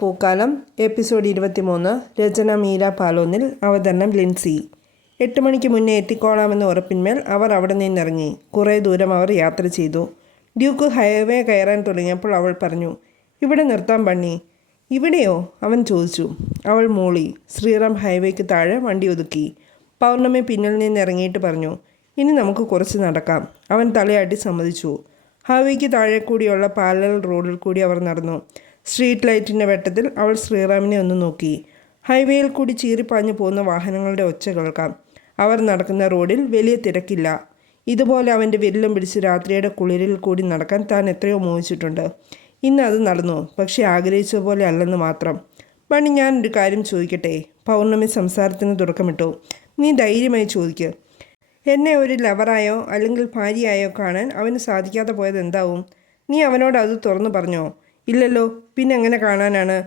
പൂക്കാലം episode ഇരുപത്തിമൂന്ന് രചന മീര പാലോന്നിൽ അവതരണം ലിൻസി. എട്ട് മണിക്ക് മുന്നേ എത്തിക്കോളാമെന്ന ഉറപ്പിന്മേൽ അവർ അവിടെ നിന്നിറങ്ങി. കുറേ ദൂരം അവർ യാത്ര ചെയ്തു. ഡ്യൂക്ക് ഹൈവേ കയറാൻ തുടങ്ങിയപ്പോൾ അവൾ പറഞ്ഞു ഇവിടെ നിർത്താൻ പണി ഇവിടെയോ? അവൻ ചോദിച്ചു. അവൾ മൂളി. ശ്രീറാം ഹൈവേക്ക് താഴെ വണ്ടി ഒതുക്കി. പൗർണമി പിന്നിൽ നിന്ന് ഇറങ്ങിയിട്ട് പറഞ്ഞു ഇനി നമുക്ക് കുറച്ച് നടക്കാം. അവൻ തലയാട്ടി സമ്മതിച്ചു. ഹൈവേക്ക് താഴെ കൂടിയുള്ള പാലൽ റോഡിൽ കൂടി അവർ നടന്നു. സ്ട്രീറ്റ് ലൈറ്റിന്റെ വെട്ടത്തിൽ അവൾ ശ്രീറാമിനെ ഒന്ന് നോക്കി. ഹൈവേയിൽ കൂടി ചീറിപ്പാഞ്ഞു പോകുന്ന വാഹനങ്ങളുടെ ഒച്ച കേൾക്കാം. അവർ നടക്കുന്ന റോഡിൽ വലിയ തിരക്കില്ല. ഇതുപോലെ അവന്റെ വിരലും പിടിച്ച് രാത്രിയുടെ കുളിരിൽ കൂടി നടക്കാൻ താൻ എത്രയോ മോഹിച്ചിട്ടുണ്ട്. ഇന്ന് അത് നടന്നു. പക്ഷേ ആഗ്രഹിച്ച പോലെ അല്ലെന്ന് മാത്രം. മണി ഞാനൊരു കാര്യം ചോദിക്കട്ടെ? പൗർണമി സംസാരത്തിന് തുടക്കമിട്ടു. നീ ധൈര്യമായി ചോദിക്കുക എന്നെ ഒരു ലവറായോ അല്ലെങ്കിൽ ഭാര്യയായോ കാണാൻ അവന് സാധിക്കാതെ പോയത് എന്താവും നീ അവനോട് അത് തുറന്നു പറഞ്ഞോ? ഇല്ലല്ലോ പിന്നെ എങ്ങനെ കാണാനാണ്?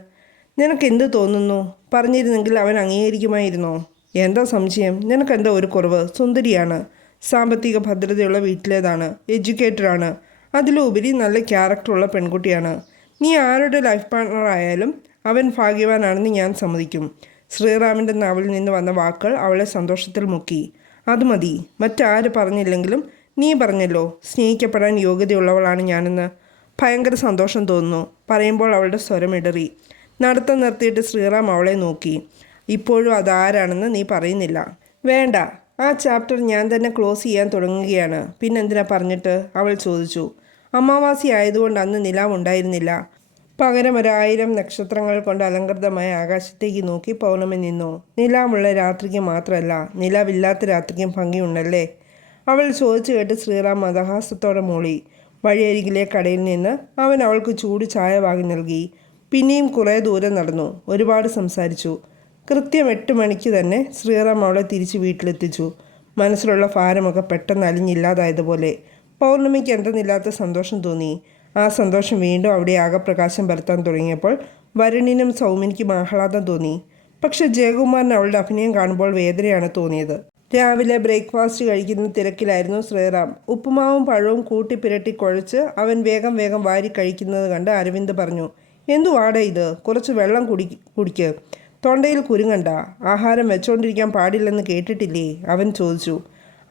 നിനക്ക് എന്ത് തോന്നുന്നു? പറഞ്ഞിരുന്നെങ്കിൽ അവൻ അംഗീകരിക്കുമായിരുന്നോ? എന്താ സംശയം? നിനക്കെന്താ ഒരു കുറവ്? സുന്ദരിയാണ്. സാമ്പത്തിക ഭദ്രതയുള്ള വീട്ടിലേതാണ്. എഡ്യൂക്കേറ്റഡാണ് അതിലുപരി നല്ല ക്യാരക്ടറുള്ള പെൺകുട്ടിയാണ്. നീ ആരുടെ ലൈഫ് പാർട്ണർ ആയാലും അവൻ ഭാഗ്യവാനാണെന്ന് ഞാൻ സമ്മതിക്കും. ശ്രീറാമിന്റെ നാവിൽ നിന്ന് വന്ന വാക്കുകൾ അവളെ സന്തോഷത്തിൽ മുക്കി. അത് മതി. മറ്റാര് പറഞ്ഞില്ലെങ്കിലും നീ പറഞ്ഞല്ലോ സ്നേഹിക്കപ്പെടാൻ യോഗ്യതയുള്ളവളാണ് ഞാനെന്ന്. ഭയങ്കര സന്തോഷം തോന്നുന്നു. പറയുമ്പോൾ അവളുടെ സ്വരമിടറി നടത്തം നിർത്തിയിട്ട് ശ്രീറാം അവളെ നോക്കി. ഇപ്പോഴും അതാരാണെന്ന് നീ പറയുന്നില്ല. വേണ്ട. ആ ചാപ്റ്റർ ഞാൻ തന്നെ ക്ലോസ് ചെയ്യാൻ തുടങ്ങുകയാണ്. പിന്നെന്തിനാ പറഞ്ഞിട്ട്? അവൾ ചോദിച്ചു. അമാവാസി ആയതുകൊണ്ട് അന്ന് നിലാവുണ്ടായിരുന്നില്ല പകരം ഒരായിരം നക്ഷത്രങ്ങൾ കൊണ്ട് അലങ്കൃതമായ ആകാശത്തേക്ക് നോക്കി പൗർണമി നിന്നു. നിലാവുള്ള രാത്രിക്ക് മാത്രമല്ല നിലാവില്ലാത്ത രാത്രിക്കും ഭംഗിയുണ്ടല്ലേ? അവൾ ചോദിച്ചു കേട്ട് ശ്രീറാം മദഹാസത്തോടെ മൂളി. വഴിയരികിലെ കടയിൽ നിന്ന് അവൻ അവൾക്ക് ചൂട് ചായ വാങ്ങി നൽകി. പിന്നെയും കുറേ ദൂരം നടന്നു. ഒരുപാട് സംസാരിച്ചു. കൃത്യം എട്ട് മണിക്ക് തന്നെ ശ്രീറാം അവളെ തിരിച്ച് വീട്ടിലെത്തിച്ചു. മനസ്സിലുള്ള ഭാരമൊക്കെ പെട്ടെന്ന് അലിഞ്ഞില്ലാതായതുപോലെ. പൗർണമിക്ക് എന്തെന്നില്ലാത്ത സന്തോഷം തോന്നി. ആ സന്തോഷം വീണ്ടും അവിടെ ആകപ്രകാശം പരത്താൻ തുടങ്ങിയപ്പോൾ വരുണിനും സൗമിനിക്കും ആഹ്ലാദം തോന്നി. പക്ഷെ ജയകുമാറിന് അവളുടെ അഭിനയം കാണുമ്പോൾ വേദനയാണ് തോന്നിയത്. രാവിലെ ബ്രേക്ക്ഫാസ്റ്റ് കഴിക്കുന്ന തിരക്കിലായിരുന്നു ശ്രീറാം. ഉപ്പുമാവും പഴവും കൂട്ടി പിരട്ടി കുഴച്ച് അവൻ വേഗം വേഗം വാരി കഴിക്കുന്നത് കണ്ട് അരവിന്ദ് പറഞ്ഞു എന്തുവാടേ ഇത്? കുറച്ച് വെള്ളം കുടി കുടിക്ക്. തൊണ്ടയിൽ കുരുങ്ങണ്ട. ആഹാരം വെച്ചുകൊണ്ടിരിക്കാൻ പാടില്ലെന്ന് കേട്ടിട്ടില്ലേ? അവൻ ചോദിച്ചു.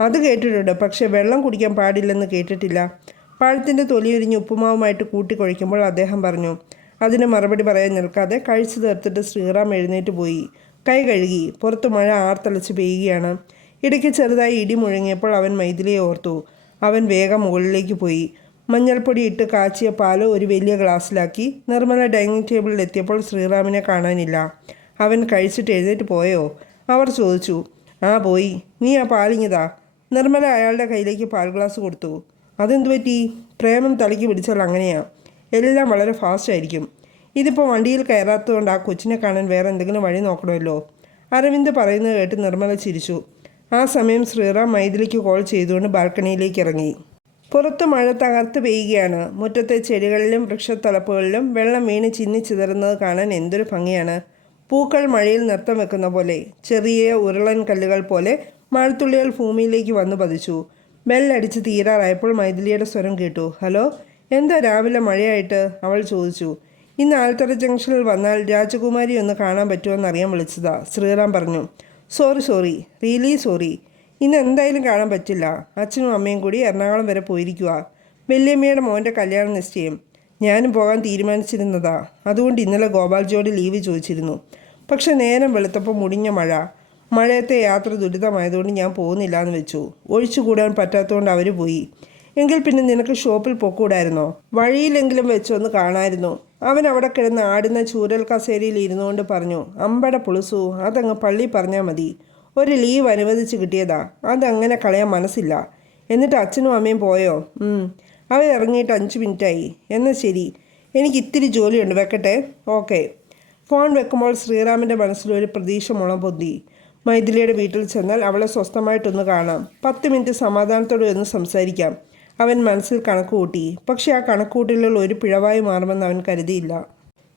അത് കേട്ടിട്ടുണ്ട് പക്ഷേ വെള്ളം കുടിക്കാൻ പാടില്ലെന്ന് കേട്ടിട്ടില്ല. പഴത്തിന്റെ തൊലിയുരിഞ്ഞ് ഉപ്പുമാവുമായിട്ട് കൂട്ടി കൂട്ടിക്കൊഴിക്കുമ്പോൾ അദ്ദേഹം പറഞ്ഞു അതിന് മറുപടി പറയാൻ നിൽക്കാതെ കഴിച്ചു തീർത്തിട്ട് ശ്രീറാം എഴുന്നേറ്റ് പോയി. കൈ കഴുകി. പുറത്ത് മഴ ആർത്തലച്ച് പെയ്യുകയാണ്. ഇടയ്ക്ക് ചെറുതായി ഇടി മുഴങ്ങിയപ്പോൾ അവൻ മൈഥിലിയെ ഓർത്തു. അവൻ വേഗം മുകളിലേക്ക് പോയി. മഞ്ഞൾപ്പൊടി ഇട്ട് കാച്ചിയ പാൽ ഒരു വലിയ ഗ്ലാസ്സിലാക്കി. നിർമ്മല ഡൈനിങ് ടേബിളിൽ എത്തിയപ്പോൾ ശ്രീറാമിനെ കാണാനില്ല. അവൻ കഴിച്ചിട്ട് എഴുന്നേറ്റ് പോയോ? അവർ ചോദിച്ചു. ആ പോയി. നീ ആ പാലിങ്ങിതാ. നിർമ്മല അയാളുടെ കയ്യിലേക്ക് പാൽ ഗ്ലാസ് കൊടുത്തു. അതെന്തു പറ്റി പ്രേമം തലയ്ക്ക് പിടിച്ചാൽ അങ്ങനെയാ. എല്ലാം വളരെ ഫാസ്റ്റ് ആയിരിക്കും. ഇതിപ്പോൾ വണ്ടിയിൽ കയറാത്തതുകൊണ്ട് ആ കൊച്ചിനെ കാണാൻ വേറെ എന്തെങ്കിലും വഴി നോക്കണമല്ലോ. അരവിന്ദ് പറയുന്നത് കേട്ട് നിർമ്മല ചിരിച്ചു. ആ സമയം ശ്രീറാം മൈഥിലിക്ക് കോൾ ചെയ്തുകൊണ്ട് ബാൽക്കണിയിലേക്ക് ഇറങ്ങി. പുറത്ത് മഴ തകർത്ത് പെയ്യുകയാണ്. മുറ്റത്തെ ചെടികളിലും വൃക്ഷത്തലപ്പുകളിലും വെള്ളം വീണ് ചിന്നി ചിതറുന്നത് കാണാൻ എന്തൊരു ഭംഗിയാണ്. പൂക്കൾ മഴയിൽ നൃത്തം വെക്കുന്ന പോലെ ചെറിയ ഉരുളൻ കല്ലുകൾ പോലെ മഴത്തുള്ളികൾ ഭൂമിയിലേക്ക് വന്നു പതിച്ചു. ബെല്ലടിച്ച് തീരാറായപ്പോൾ മൈഥിലിയുടെ സ്വരം കേട്ടു. ഹലോ എന്താ രാവിലെ മഴയായിട്ട്? അവൾ ചോദിച്ചു. ഇന്ന് ആൽത്തറ ജംഗ്ഷനിൽ വന്നാൽ രാജകുമാരി ഒന്ന് കാണാൻ പറ്റുമോ അറിയാൻ വിളിച്ചതാ. ശ്രീറാം പറഞ്ഞു. സോറി സോറി റിയലി സോറി ഇന്ന് എന്തായാലും കാണാൻ പറ്റില്ല. അച്ഛനും അമ്മയും കൂടി എറണാകുളം വരെ പോയിരിക്കുക വല്യമ്മയുടെ മോന്റെ കല്യാണം നിശ്ചയം ഞാനും പോകാൻ തീരുമാനിച്ചിരുന്നതാ. അതുകൊണ്ട് ഇന്നലെ ഗോപാൽജിയോട് ലീവ് ചോദിച്ചിരുന്നു. പക്ഷെ നേരം വെളുത്തപ്പോൾ മുടിഞ്ഞ മഴ. മഴയത്തെ യാത്ര ദുരിതമായതുകൊണ്ട് ഞാൻ പോകുന്നില്ല എന്ന് വെച്ചു. ഒഴിച്ചുകൂടാൻ പറ്റാത്തതുകൊണ്ട് അവർ പോയി. എങ്കിൽ പിന്നെ നിനക്ക് ഷോപ്പിൽ പൊക്കൂടായിരുന്നോ? വഴിയിലെങ്കിലും വെച്ചൊന്ന് കാണായിരുന്നു. അവൻ അവിടെ കിടന്ന് ആടുന്ന ചൂരൽ കസേരയിൽ ഇരുന്നുകൊണ്ട് പറഞ്ഞു അമ്പട പുളുസു അതങ്ങ് പള്ളി പറഞ്ഞാൽ മതി. ഒരു ലീവ് അനുവദിച്ച് കിട്ടിയതാ അതങ്ങനെ കളയാൻ മനസ്സില്ല. എന്നിട്ട് അച്ഛനും അമ്മയും പോയോ? അവൻ ഇറങ്ങിയിട്ട് അഞ്ച് മിനിറ്റായി. എന്നാൽ ശരി. എനിക്ക് ഇത്തിരി ജോലിയുണ്ട് വെക്കട്ടെ? ഓക്കെ. ഫോൺ വെക്കുമ്പോൾ ശ്രീറാമിന്റെ മനസ്സിലൊരു പ്രതീക്ഷ മുളം പൊന്തി. മൈഥിലിയുടെ വീട്ടിൽ ചെന്നാൽ അവളെ സ്വസ്ഥമായിട്ടൊന്ന് കാണാം. പത്ത് മിനിറ്റ് സമാധാനത്തോടെ ഒന്ന് സംസാരിക്കാം. അവൻ മനസ്സിൽ കണക്കുകൂട്ടി. പക്ഷേ ആ കണക്കുകൂട്ടലുകൾ ഒരു പിഴവായി മാറുമെന്ന് അവൻ കരുതിയില്ല.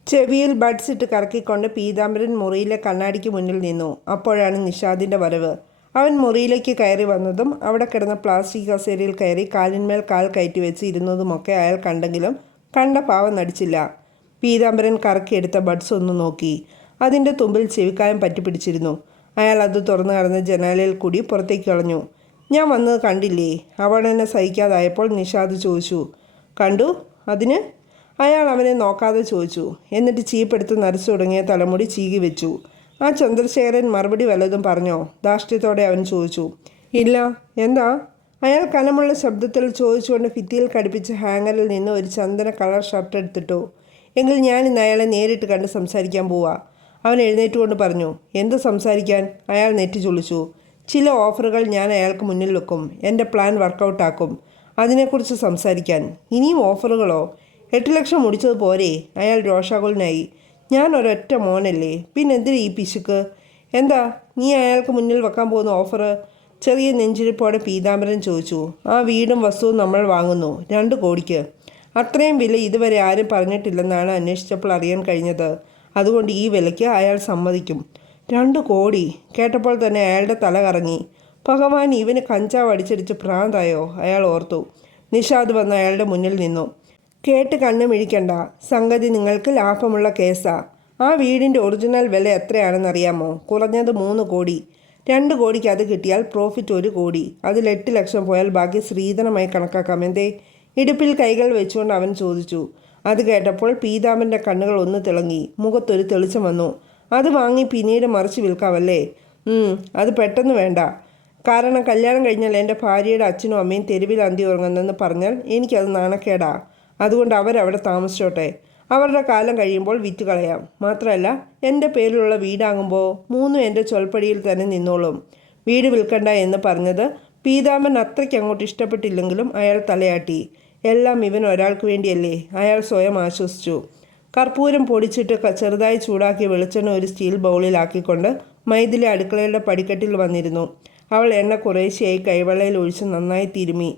ചെവിയിൽ ബഡ്സ് ഇട്ട് കറക്കിക്കൊണ്ട് പീതാംബരൻ മുറിയിലെ കണ്ണാടിക്ക് മുന്നിൽ നിന്നു. അപ്പോഴാണ് നിഷാദിന്റെ വരവ്. അവൻ മുറിയിലേക്ക് കയറി വന്നതും അവിടെ കിടന്ന പ്ലാസ്റ്റിക് കസേരയിൽ കയറി കാലിന്മേൽ കാൽ കയറ്റി വെച്ച് ഇരുന്നതുമൊക്കെ അയാൾ കണ്ടെങ്കിലും കണ്ട പാവം നടിച്ചില്ല. പീതാംബരൻ കറക്കിയെടുത്ത ബഡ്സ് ഒന്ന് നോക്കി. അതിന്റെ തുമ്പിൽ ചെവിക്കായം പറ്റിപ്പിടിച്ചിരുന്നു. അയാൾ അത് തുറന്നു കടന്ന് ജനാലയിൽ കൂടി പുറത്തേക്ക് കളഞ്ഞു. ഞാൻ വന്നത് കണ്ടില്ലേ? അവൾ എന്നെ സഹിക്കാതായപ്പോൾ നിഷാദ് ചോദിച്ചു. കണ്ടു? അതിന്? അയാൾ അവനെ നോക്കാതെ ചോദിച്ചു. എന്നിട്ട് ചീപ്പെടുത്ത് നരച്ചു തുടങ്ങിയ തലമുടി ചീകി വെച്ചു. ആ ചന്ദ്രശേഖരൻ മറുപടി വല്ലതും പറഞ്ഞോ? ധാർഷ്ട്യത്തോടെ അവൻ ചോദിച്ചു. ഇല്ല. എന്താ? അയാൾ കനമുള്ള ശബ്ദത്തിൽ ചോദിച്ചുകൊണ്ട് ഭിത്തിയിൽ കടിപ്പിച്ച ഹാങ്ങറിൽ നിന്ന് ഒരു ചന്ദന കളർ ഷർട്ട് എടുത്തിട്ടു. എങ്കിൽ ഞാൻ ഇന്ന് അയാളെ നേരിട്ട് കണ്ട് സംസാരിക്കാൻ പോവാ. അവൻ എഴുന്നേറ്റുകൊണ്ട് പറഞ്ഞു. എന്ത് സംസാരിക്കാൻ? അയാൾ നെറ്റി ചൊളിച്ചു. ചില ഓഫറുകൾ ഞാൻ അയാൾക്ക് മുന്നിൽ വെക്കും എന്റെ പ്ലാൻ വർക്കൗട്ടാക്കും അതിനെക്കുറിച്ച് സംസാരിക്കാൻ ഇനിയും ഓഫറുകളോ? എട്ട് ലക്ഷം മുടിച്ചത് പോരെ അയാൾ രോഷാകുലനായി. ഞാൻ ഒരൊറ്റ മോനല്ലേ പിന്നെന്തിനാ ഈ പിശുക്ക്? എന്താ നീ അയാൾക്ക് മുന്നിൽ വെക്കാൻ പോകുന്ന ഓഫർ ചെറിയ നെഞ്ചിരിപ്പോടെ പീതാംബരൻ ചോദിച്ചു. ആ വീടും വസ്തുവും നമ്മൾ വാങ്ങുന്നു രണ്ട് കോടിക്ക്. അത്രയും വില ഇതുവരെ ആരും പറഞ്ഞിട്ടില്ലെന്നാണ് അന്വേഷിച്ചപ്പോൾ അറിയാൻ കഴിഞ്ഞത്. അതുകൊണ്ട് ഈ വിലയ്ക്ക് അയാൾ സമ്മതിക്കും. രണ്ട് കോടി. കേട്ടപ്പോൾ തന്നെ അയാളുടെ തല കറങ്ങി. ഭഗവാൻ ഇവന് കഞ്ചാവ് അടിച്ചടിച്ച് പ്രാന്തായോ? അയാൾ ഓർത്തു. നിഷാദ് വന്ന് അയാളുടെ മുന്നിൽ നിന്നു. കേട്ട് കണ്ണു മിഴിക്കണ്ട. സംഗതി നിങ്ങൾക്ക് ലാഭമുള്ള കേസാ. ആ വീടിന്റെ ഒറിജിനൽ വില എത്രയാണെന്നറിയാമോ? കുറഞ്ഞത് മൂന്ന് കോടി. രണ്ട് കോടിക്ക് അത് കിട്ടിയാൽ പ്രോഫിറ്റ് ഒരു കോടി. അതിൽ എട്ട് ലക്ഷം പോയാൽ ബാക്കി ശ്രീധനമായി കണക്കാക്കാം. എന്തേ? ഇടുപ്പിൽ കൈകൾ വെച്ചുകൊണ്ട് അവൻ ചോദിച്ചു. അത് കേട്ടപ്പോൾ പീതാമ്പന്റെ കണ്ണുകൾ ഒന്ന് തിളങ്ങി. മുഖത്തൊരു തെളിച്ചം വന്നു. അത് വാങ്ങി പിന്നീട് മറിച്ച് വിൽക്കാമല്ലേ അത് പെട്ടെന്ന് വേണ്ട. കാരണം കല്യാണം കഴിഞ്ഞാൽ എന്റെ ഭാര്യയുടെ അച്ഛനും അമ്മയും തെരുവിൽ അന്തി ഉറങ്ങുന്നെന്ന് പറഞ്ഞാൽ എനിക്കത് നാണക്കേടാ. അതുകൊണ്ട് അവരവിടെ താമസിച്ചോട്ടെ. അവരുടെ കാലം കഴിയുമ്പോൾ വിറ്റ് കളയാം. മാത്രമല്ല എന്റെ പേരിലുള്ള വീടാകുമ്പോൾ മൂന്നും എന്റെ ചൊൽപ്പടിയിൽ തന്നെ നിന്നോളും. വീട് വിൽക്കണ്ട എന്ന് പറഞ്ഞത് പീതാമൻ അത്രയ്ക്ക് അങ്ങോട്ട് ഇഷ്ടപ്പെട്ടില്ലെങ്കിലും അയാൾ തലയാട്ടി. എല്ലാം ഇവൻ ഒരാൾക്ക് വേണ്ടിയല്ലേ? അയാൾ സ്വയം ആശ്വസിച്ചു. കർപ്പൂരം പൊടിച്ചിട്ട് ചെറുതായി ചൂടാക്കി വെളിച്ചെണ്ണ ഒരു സ്റ്റീൽ ബൗളിലാക്കിക്കൊണ്ട് മൈഥിലി അടുക്കളയുടെ പടിക്കെട്ടിൽ വന്നിരുന്നു. അവൾ എണ്ണ കുറേശ്ശെയായി കൈവെള്ളയിൽ ഒഴിച്ച് നന്നായി തിരുമി.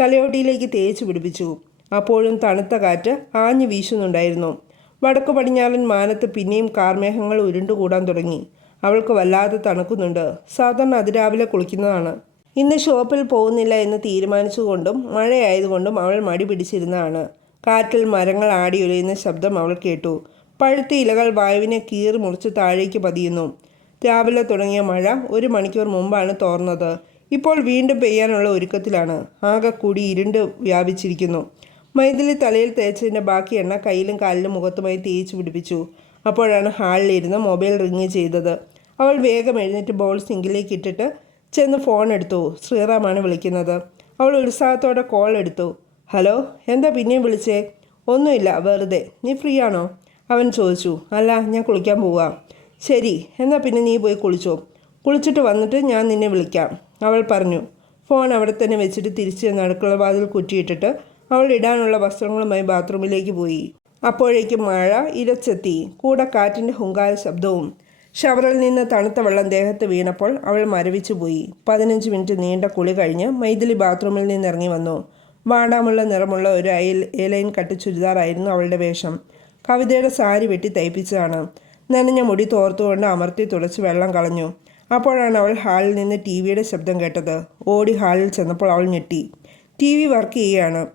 തലയോട്ടിയിലേക്ക് തേച്ച് പിടിപ്പിച്ചു. അപ്പോഴും തണുത്ത കാറ്റ് ആഞ്ഞു വീശുന്നുണ്ടായിരുന്നു. വടക്കു പടിഞ്ഞാറൻ മാനത്ത് പിന്നെയും കാർമേഘങ്ങൾ ഉരുണ്ടുകൂടാൻ തുടങ്ങി. അവൾക്ക് വല്ലാതെ തണുക്കുന്നുണ്ട്. സാധാരണ അതിരാവിലെ കുളിക്കുന്നതാണ്. ഇന്ന് ഷോപ്പിൽ പോകുന്നില്ല എന്ന് തീരുമാനിച്ചുകൊണ്ടും മഴയായതുകൊണ്ടും അവൾ മടി പിടിച്ചിരുന്നതാണ്. കാറ്റിൽ മരങ്ങൾ ആടിയുലയുന്ന ശബ്ദം അവൾ കേട്ടു. പഴുത്ത ഇലകൾ വായുവിനെ കീറി മുറിച്ച് താഴേക്ക് പതിയുന്നു. രാവിലെ തുടങ്ങിയ മഴ ഒരു മണിക്കൂർ മുമ്പാണ് തോർന്നത്. ഇപ്പോൾ വീണ്ടും പെയ്യാനുള്ള ഒരുക്കത്തിലാണ്. ആകെ കൂടി ഇരുണ്ട് വ്യാപിച്ചിരിക്കുന്നു. മൈഥിലി തലയിൽ തേച്ചതിന്റെ ബാക്കി എണ്ണ കയ്യിലും കാലിലും മുഖത്തുമായി തേച്ച് പിടിപ്പിച്ചു. അപ്പോഴാണ് ഹാളിലിരുന്ന് മൊബൈൽ റിങ് ചെയ്തത്. അവൾ വേഗം എഴുന്നേറ്റ് ബോൾ സിങ്കിലേക്ക് ഇട്ടിട്ട് ചെന്ന് ഫോൺ എടുത്തു. ശ്രീറാമാണ് വിളിക്കുന്നത്. അവൾ ഉത്സാഹത്തോടെ കോൾ എടുത്തു. ഹലോ എന്താ പിന്നെയും വിളിച്ചേ? ഒന്നുമില്ല വെറുതെ. നീ ഫ്രീ ആണോ അവൻ ചോദിച്ചു. അല്ല ഞാൻ കുളിക്കാൻ പോവാം. ശരി എന്നാൽ പിന്നെ നീ പോയി കുളിച്ചോ. കുളിച്ചിട്ട് വന്നിട്ട് ഞാൻ നിന്നെ വിളിക്കാം. അവൾ പറഞ്ഞു. ഫോൺ അവിടെ തന്നെ വെച്ചിട്ട് തിരിച്ച് നടക്കുള്ള വാതിൽ കുറ്റിയിട്ടിട്ട് അവൾ ഇടാനുള്ള വസ്ത്രങ്ങളുമായി ബാത്റൂമിലേക്ക് പോയി. അപ്പോഴേക്കും മഴ ഇരച്ചെത്തി. കൂടെ കാറ്റിന്റെ ഹുങ്കാര ശബ്ദവും ഷവറിൽ നിന്ന് തണുത്ത വെള്ളം ദേഹത്ത് വീണപ്പോൾ അവൾ മരവിച്ചു പോയി. പതിനഞ്ച് മിനിറ്റ് നീണ്ട കുളി കഴിഞ്ഞ് മൈഥിലി ബാത്റൂമിൽ നിന്ന് ഇറങ്ങി വന്നു. വാടാമുള്ള നിറമുള്ള ഒരു അയൽ ഏലൈൻ കട്ട് ചുരിദാറായിരുന്നു അവളുടെ വേഷം. കവിതയുടെ സാരി വെട്ടി തയ്പ്പിച്ചതാണ്. നനഞ്ഞ മുടി തോർത്തുകൊണ്ട് അമർത്തി തുടച്ച് വെള്ളം കളഞ്ഞു. അപ്പോഴാണ് അവൾ ഹാളിൽ നിന്ന് ടി വിയുടെ ശബ്ദം കേട്ടത്. ഓടി ഹാളിൽ ചെന്നപ്പോൾ അവൾ ഞെട്ടി. ടി വി വർക്ക് ചെയ്യുകയാണ്.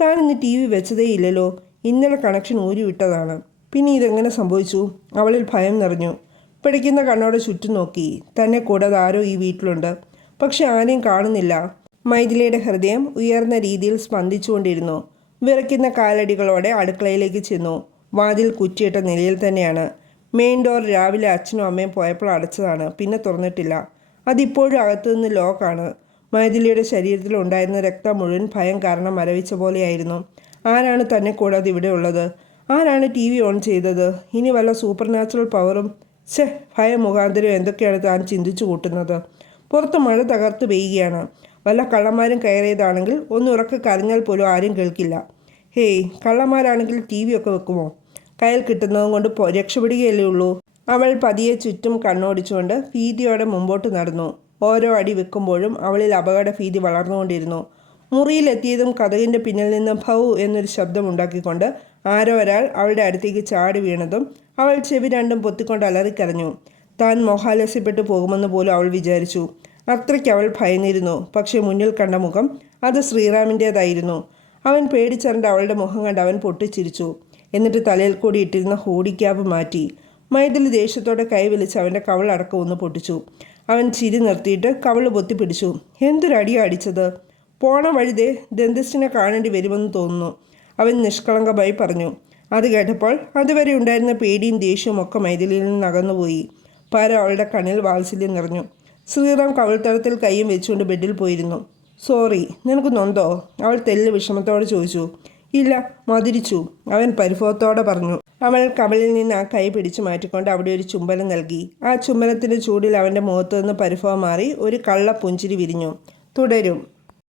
താൻ ഇന്ന് ടി വി വെച്ചതേ ഇല്ലല്ലോ. ഇന്നലെ കണക്ഷൻ ഊരി വിട്ടതാണ്. പിന്നെ ഇതെങ്ങനെ സംഭവിച്ചു? അവളിൽ ഭയം നിറഞ്ഞു. പിടിക്കുന്ന കണ്ണോടെ ചുറ്റും നോക്കി. തന്നെ കൂടാതെ ആരോ ഈ വീട്ടിലുണ്ട്. പക്ഷെ ആരെയും കാണുന്നില്ല. മൈഥിലിയുടെ ഹൃദയം ഉയർന്ന രീതിയിൽ സ്പന്ദിച്ചുകൊണ്ടിരുന്നു. വിറയ്ക്കുന്ന കാലടികളോടെ അടുക്കളയിലേക്ക് ചെന്നു. വാതിൽ കുറ്റിയിട്ട നിലയിൽ തന്നെയാണ്. മെയിൻ ഡോർ രാവിലെ അച്ഛനും അമ്മയും പോയപ്പോൾ അടച്ചതാണ്. പിന്നെ തുറന്നിട്ടില്ല. അതിപ്പോഴും അകത്തുനിന്ന് ലോക്കാണ് മൈഥിലിയുടെ ശരീരത്തിൽ ഉണ്ടായിരുന്ന രക്തം മുഴുവൻ ഭയം കാരണം മരവിച്ച പോലെയായിരുന്നു. ആരാണ് തന്നെ കൂടാതെ ഇവിടെ ഉള്ളത്? ആരാണ് ടി വി ഓൺ ചെയ്തത്? ഇനി വല്ല സൂപ്പർ നാച്ചുറൽ പവറും ഛെ ഭയം മുഖാന്തരം എന്തൊക്കെയാണ് താൻ ചിന്തിച്ചു കൂട്ടുന്നത്? പുറത്ത് മഴ തകർത്ത് പെയ്യുകയാണ്. വല്ല കള്ളന്മാരും കയറിയതാണെങ്കിൽ ഒന്ന് ഉറക്കെ കരഞ്ഞാൽ പോലും ആരും കേൾക്കില്ല. ഹേയ് കള്ളന്മാരാണെങ്കിൽ ടി വി ഒക്കെ വെക്കുമോ? കയ്യിൽ കിട്ടുന്നതും കൊണ്ട് രക്ഷപ്പെടുകയല്ലേ ഉള്ളൂ. അവൾ പതിയെ ചുറ്റും കണ്ണോടിച്ചുകൊണ്ട് ഭീതിയോടെ മുമ്പോട്ട് നടന്നു. ഓരോ അടി വെക്കുമ്പോഴും അവളിൽ അപകട ഭീതി വളർന്നുകൊണ്ടിരുന്നു. മുറിയിലെത്തിയതും കഥകിന്റെ പിന്നിൽ നിന്ന് ഭൗ എന്നൊരു ശബ്ദം ഉണ്ടാക്കിക്കൊണ്ട് ആരോ ഒരാൾ അവളുടെ അടുത്തേക്ക് ചാടി വീണതും അവൾ ചെവി രണ്ടും പൊത്തിക്കൊണ്ട് അലറിക്കരഞ്ഞു. താൻ മോഹാലസ്യപ്പെട്ടു പോകുമെന്ന് പോലും അവൾ വിചാരിച്ചു. അത്രയ്ക്ക് അവൾ ഭയന്നിരുന്നു. പക്ഷേ മുന്നിൽ കണ്ട മുഖം അത് ശ്രീറാമിന്റേതായിരുന്നു അവൻ പേടിച്ചറിന്റെ അവളുടെ മുഖം കണ്ട് അവൻ പൊട്ടിച്ചിരിച്ചു. എന്നിട്ട് തലയിൽ കൂടി ഇട്ടിരുന്ന ഹൂഡി ക്യാബ് മാറ്റി. മൈഥിലി ദേഷ്യത്തോടെ കൈ വലിച്ച് അവന്റെ കവളടക്കം ഒന്ന് പൊട്ടിച്ചു. അവൻ ചിരി നിർത്തിയിട്ട് കവൾ പൊത്തി പിടിച്ചു. എന്തൊരടിയാ അടിച്ചത്? പോണ വഴിതേ ദന്തിസ്റ്റിനെ കാണേണ്ടി വരുമെന്ന് തോന്നുന്നു. അവൻ നിഷ്കളങ്കമായി പറഞ്ഞു. അത് കേട്ടപ്പോൾ അതുവരെ ഉണ്ടായിരുന്ന പേടിയും ദേഷ്യവും ഒക്കെ മൈഥിലിയിൽ നിന്ന് അകന്നുപോയി. പാര അവളുടെ കണ്ണിൽ വാത്സല്യം നിറഞ്ഞു. ശ്രീറാം കവിൾത്തടത്തിൽ കൈയും വെച്ചുകൊണ്ട് ബെഡിൽ പോയിരുന്നു. സോറി നിനക്ക് നൊന്തോ? അവൾ തെല്ല് വിഷമത്തോടെ ചോദിച്ചു. ഇല്ല മതിരിച്ചു അവൻ പരിഭവത്തോടെ പറഞ്ഞു. അവൾ കവളിൽ നിന്ന് ആ കൈ പിടിച്ചു മാറ്റിക്കൊണ്ട് അവിടെ ഒരു ചുംബനം നൽകി. ആ ചുംബനത്തിന്റെ ചൂടിൽ അവന്റെ മുഖത്തു നിന്ന് പരിഭവം മാറി ഒരു കള്ള പുഞ്ചിരി വിരിഞ്ഞു. തുടരും